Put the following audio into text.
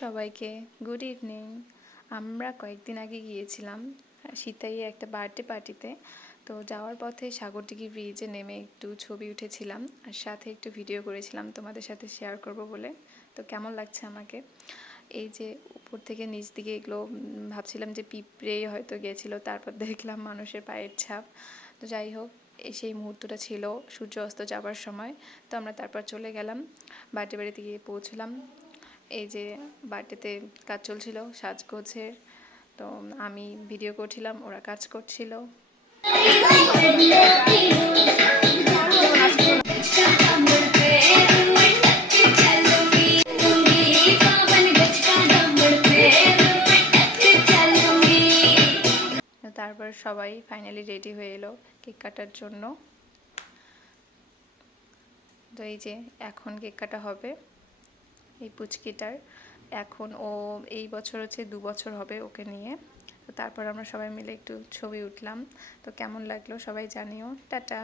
সবাইকে good evening. আমরা কয়েকদিন আগে গিয়েছিলাম সিতাইয়ে একটা বার্থডে পার্টিতে। তো যাওয়ার পথে সাগরদিঘি ব্রিজে নেমে একটু ছবি উঠেছিলাম আর সাথে একটু ভিডিও করেছিলাম তোমাদের সাথে শেয়ার করব বলে। তো কেমন লাগছে আমাকে এই যে উপর থেকে নিচ দিকে এগুলো ভাবছিলাম যে পিঁপড়ে হয়তো গিয়েছিল, তারপর দেখলাম মানুষের পায়ের ছাপ। তো যাই হোক, সেই মুহূর্তটা ছিল সূর্য অস্ত যাবার সময়। তো আমরা তারপর চলে গেলাম বার্থডে বাড়িতে, গিয়ে পৌঁছলাম। এই যে বার্থডেতে কাজ চলছিল সাজগোজের, তো আমি ভিডিও করছিলাম, ওরা কাজ করছিল। তারপর সবাই ফাইনালি রেডি হয়ে এলো কেক কাটার জন্য। তো এই যে এখন কেক কাটা হবে এই পুচকিটার। এখন ও এই বছর হচ্ছে 2 বছর হবে ওকে নিয়ে। তো তারপর আমরা সবাই মিলে একটু ছবি উঠলাম। তো কেমন লাগলো সবাই জানিও। টাটা।